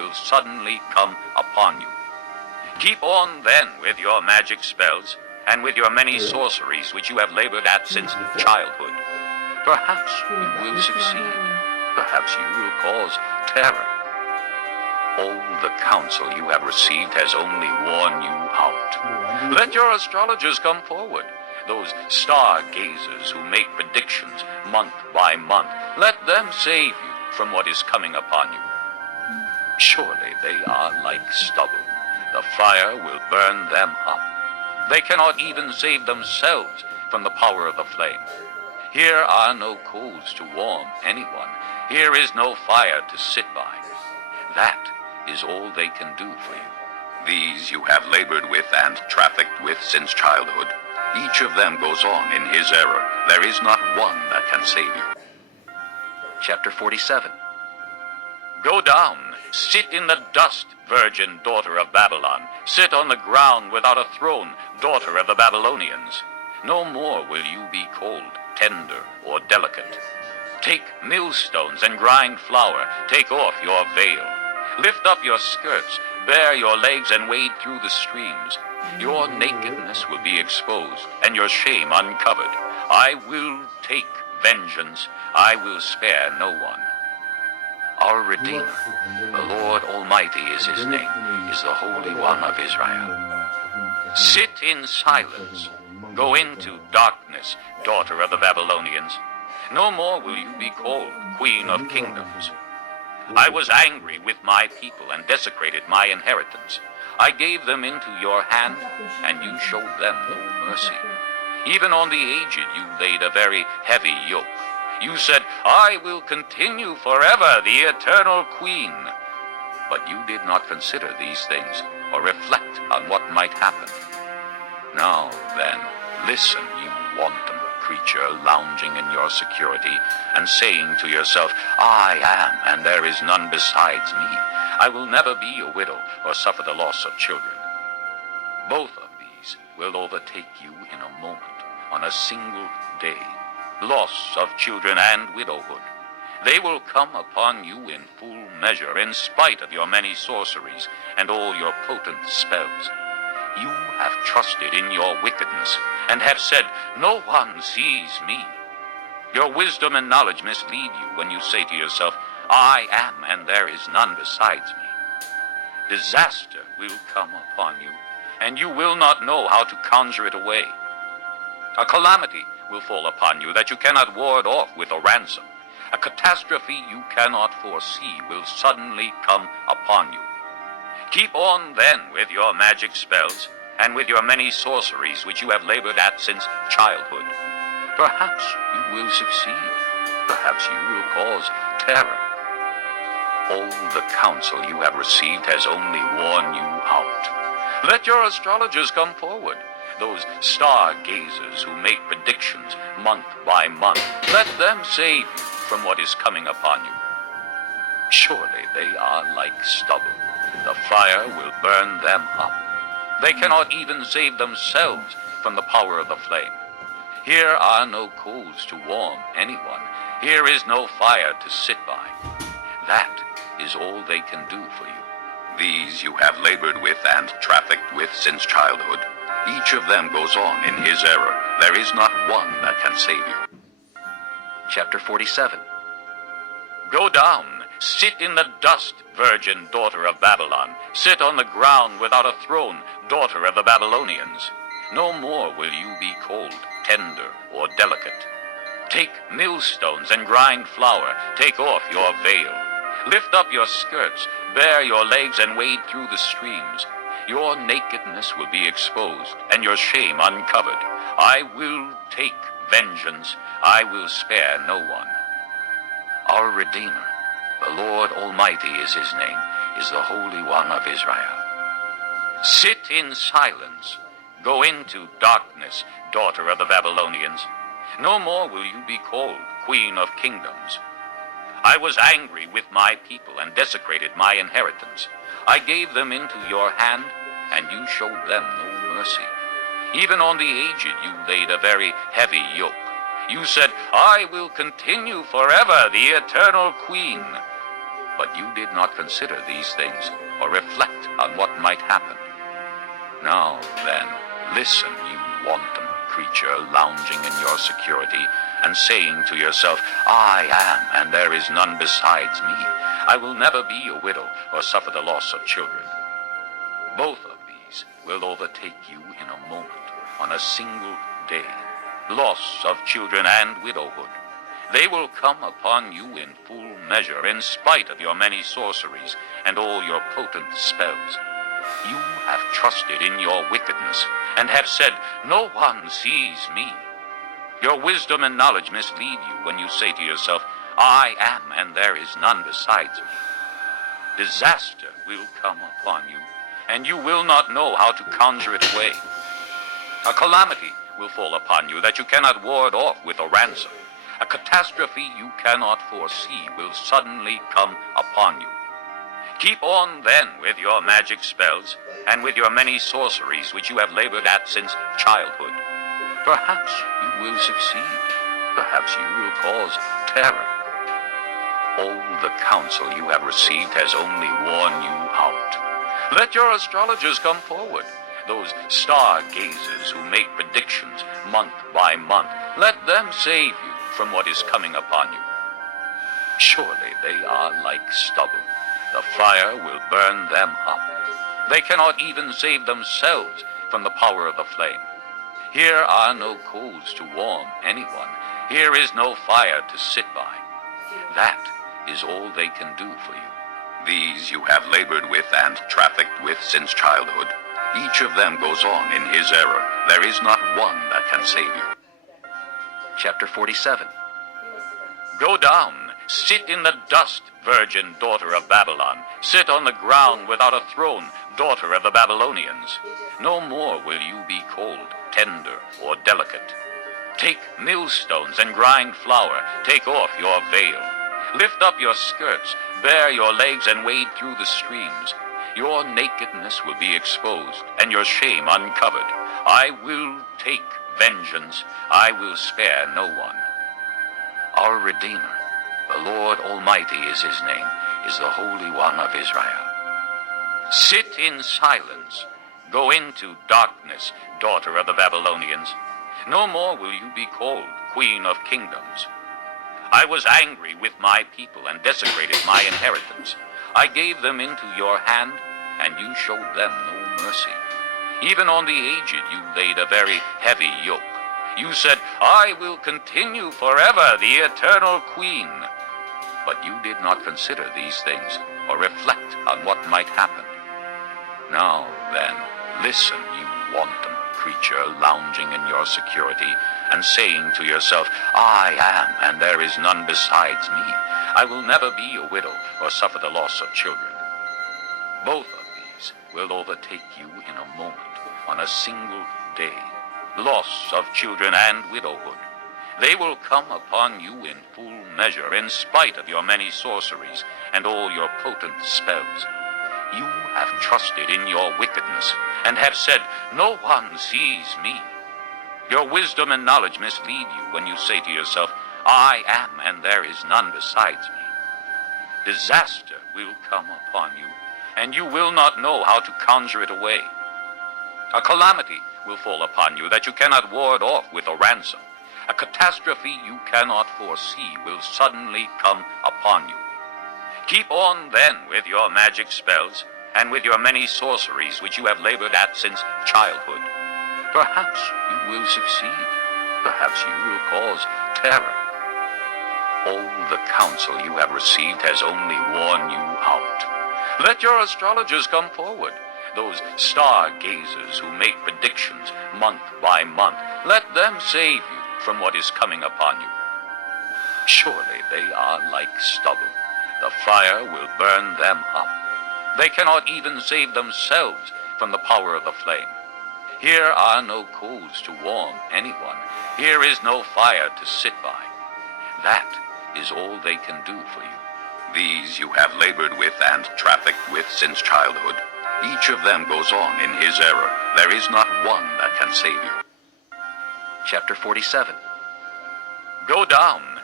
will suddenly come upon you. Keep on then with your magic spells, and with your many sorceries which you have labored at since childhood. Perhaps you will succeed. Perhaps you will cause terror. All the counsel you have received has only worn you out. Let your astrologers come forward, those stargazers who make predictions month by month. Let them save you from what is coming upon you. Surely they are like stubble. The fire will burn them up. They cannot even save themselves from the power of the flame. Here are no coals to warm anyone. Here is no fire to sit by. That is all they can do for you. These you have labored with and trafficked with since childhood. Each of them goes on in his error. There is not one that can save you. Chapter 47. Go down, sit in the dust, virgin daughter of Babylon. Sit on the ground without a throne, daughter of the Babylonians. No more will you be called tender or delicate. Take millstones and grind flour. Take off your veil. Lift up your skirts, bare your legs, and wade through the streams. Your nakedness will be exposed, and your shame uncovered. I will take vengeance. I will spare no one. Our Redeemer, the Lord Almighty is his name, is the Holy One of Israel. Sit in silence. Go into darkness, daughter of the Babylonians. No more will you be called Queen of Kingdoms. I was angry with my people and desecrated my inheritance. I gave them into your hand, and you showed them no mercy. Even on the aged you laid a very heavy yoke. You said, I will continue forever, the eternal queen. But you did not consider these things or reflect on what might happen. Now then, listen, you wanton creature lounging in your security and saying to yourself, I am, and there is none besides me. I will never be a widow or suffer the loss of children. Both of these will overtake you in a moment, on a single day. Loss of children and widowhood. They will come upon you in full measure, in spite of your many sorceries and all your potent spells. You have trusted in your wickedness, and have said, no one sees me. Your wisdom and knowledge mislead you when you say to yourself, I am, and there is none besides me. Disaster will come upon you, and you will not know how to conjure it away. A calamity will fall upon you that you cannot ward off with a ransom. A catastrophe you cannot foresee will suddenly come upon you. Keep on then with your magic spells, and with your many sorceries which you have labored at since childhood. Perhaps you will succeed. Perhaps you will cause terror. All the counsel you have received has only worn you out. Let your astrologers come forward, those stargazers who make predictions month by month. Let them save you from what is coming upon you. Surely they are like stubble. The fire will burn them up. They cannot even save themselves from the power of the flame. Here are no coals to warm anyone. Here is no fire to sit by. That is all they can do for you. These you have labored with and trafficked with since childhood. Each of them goes on in his error. There is not one that can save you. Chapter 47. Go down, sit in the dust, virgin daughter of Babylon. Sit on the ground without a throne, daughter of the Babylonians. No more will you be called tender or delicate. Take millstones and grind flour. Take off your veil. Lift up your skirts, bare your legs, and wade through the streams. Your nakedness will be exposed, and your shame uncovered. I will take vengeance. I will spare no one. Our Redeemer, the Lord Almighty is his name, is the Holy One of Israel. Sit in silence. Go into darkness, daughter of the Babylonians. No more will you be called Queen of Kingdoms. I was angry with my people and desecrated my inheritance. I gave them into your hand, and you showed them no mercy. Even on the aged you laid a very heavy yoke. You said, I will continue forever, the eternal queen. But you did not consider these things or reflect on what might happen. Now then, listen, you wanton creature lounging in your security and saying to yourself, I am, and there is none besides me. I will never be a widow or suffer the loss of children. Both of these will overtake you in a moment, on a single day. Loss of children and widowhood. They will come upon you in full measure, in spite of your many sorceries and all your potent spells. You have trusted in your wickedness, and have said, no one sees me. Your wisdom and knowledge mislead you when you say to yourself, I am, and there is none besides me. Disaster will come upon you, and you will not know how to conjure it away. A calamity will fall upon you that you cannot ward off with a ransom. A catastrophe you cannot foresee will suddenly come upon you. Keep on then with your magic spells, and with your many sorceries which you have labored at since childhood. Perhaps you will succeed. Perhaps you will cause terror. All the counsel you have received has only worn you out. Let your astrologers come forward, those stargazers who make predictions month by month. Let them save you from what is coming upon you. Surely they are like stubble. The fire will burn them up. They cannot even save themselves from the power of the flame. Here are no coals to warm anyone. Here is no fire to sit by. That is all they can do for you. These you have labored with and trafficked with since childhood. Each of them goes on in his error. There is not one that can save you. Chapter 47. Go down, sit in the dust, virgin daughter of Babylon. Sit on the ground without a throne, daughter of the Babylonians. No more will you be called tender or delicate. Take millstones and grind flour. Take off your veil. Lift up your skirts, bare your legs, and wade through the streams. Your nakedness will be exposed, and your shame uncovered. I will take vengeance. I will spare no one. Our Redeemer, the Lord Almighty is his name, is the Holy One of Israel. Sit in silence. Go into darkness, daughter of the Babylonians. No more will you be called Queen of Kingdoms. I was angry with my people and desecrated my inheritance. I gave them into your hand, and you showed them no mercy. Even on the aged you laid a very heavy yoke. You said, I will continue forever, the eternal queen. But you did not consider these things or reflect on what might happen. Now then, listen, you wanton creature lounging in your security and saying to yourself, I am, and there is none besides me. I will never be a widow or suffer the loss of children. Both of these will overtake you in a moment, on a single day. Loss of children and widowhood. They will come upon you in full measure, in spite of your many sorceries and all your potent spells. You have trusted in your wickedness, and have said, no one sees me. Your wisdom and knowledge mislead you when you say to yourself, I am, and there is none besides me. Disaster will come upon you, and you will not know how to conjure it away. A calamity will fall upon you that you cannot ward off with a ransom. A catastrophe you cannot foresee will suddenly come upon you. Keep on then with your magic spells, and with your many sorceries which you have labored at since childhood. Perhaps you will succeed. Perhaps you will cause terror. All the counsel you have received has only worn you out. Let your astrologers come forward, those stargazers who make predictions month by month. Let them save you from what is coming upon you. Surely they are like stubble. The fire will burn them up. They cannot even save themselves from the power of the flame. Here are no coals to warm anyone. Here is no fire to sit by. That is all they can do for you. These you have labored with and trafficked with since childhood. Each of them goes on in his error. There is not one that can save you. Chapter 47. Go down,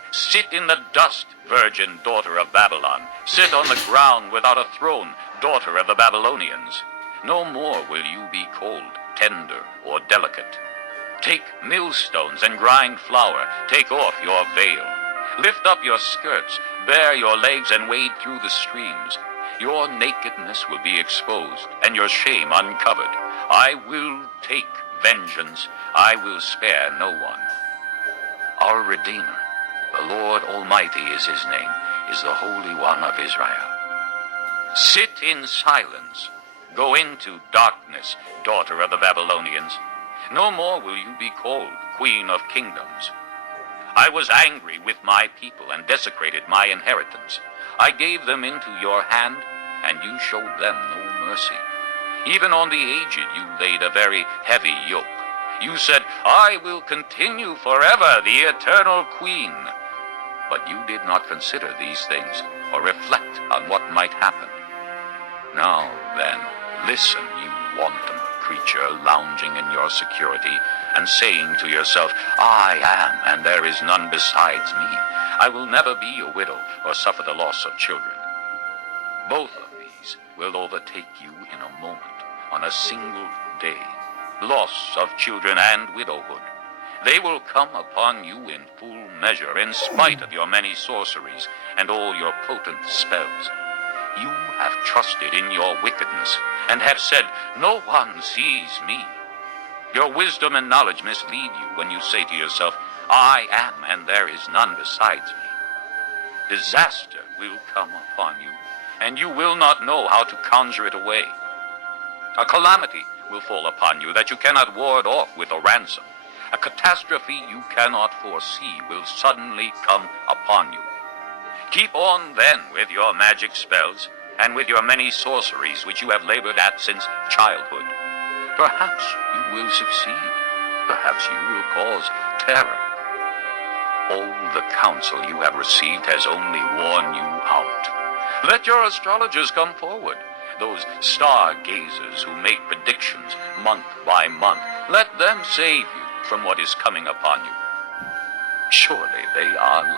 Sit in the dust, virgin daughter of Babylon. Sit on the ground without a throne, daughter of the Babylonians. No more will you be called tender or delicate. Take millstones and grind flour. Take off your veil. Lift up your skirts, bare your legs, and wade through the streams. Your nakedness will be exposed, and your shame uncovered. I will take vengeance. I will spare no one. Our Redeemer, the Lord Almighty is his name, is the Holy One of Israel. Sit in silence. Go into darkness, daughter of the Babylonians. No more will you be called Queen of Kingdoms. I was angry with my people and desecrated my inheritance. I gave them into your hand, and you showed them no mercy. Even on the aged you laid a very heavy yoke. You said, I will continue forever, the eternal Queen. But you did not consider these things or reflect on what might happen. Now then, listen, you wanton creature lounging in your security and saying to yourself, I am, and there is none besides me. I will never be a widow or suffer the loss of children. Both of these will overtake you in a moment, on a single day. Loss of children and widowhood. They will come upon you in full measure, in spite of your many sorceries and all your potent spells. You have trusted in your wickedness, and have said, no one sees me. Your wisdom and knowledge mislead you when you say to yourself, I am, and there is none besides me. Disaster will come upon you, and you will not know how to conjure it away. A calamity will fall upon you that you cannot ward off with a ransom. A catastrophe you cannot foresee will suddenly come upon you. Keep on then with your magic spells, and with your many sorceries which you have labored at since childhood. Perhaps you will succeed. Perhaps you will cause terror. All the counsel you have received has only worn you out. Let your astrologers come forward, those star-gazers who make predictions month by month. Let them save you from what is coming upon you. Surely they are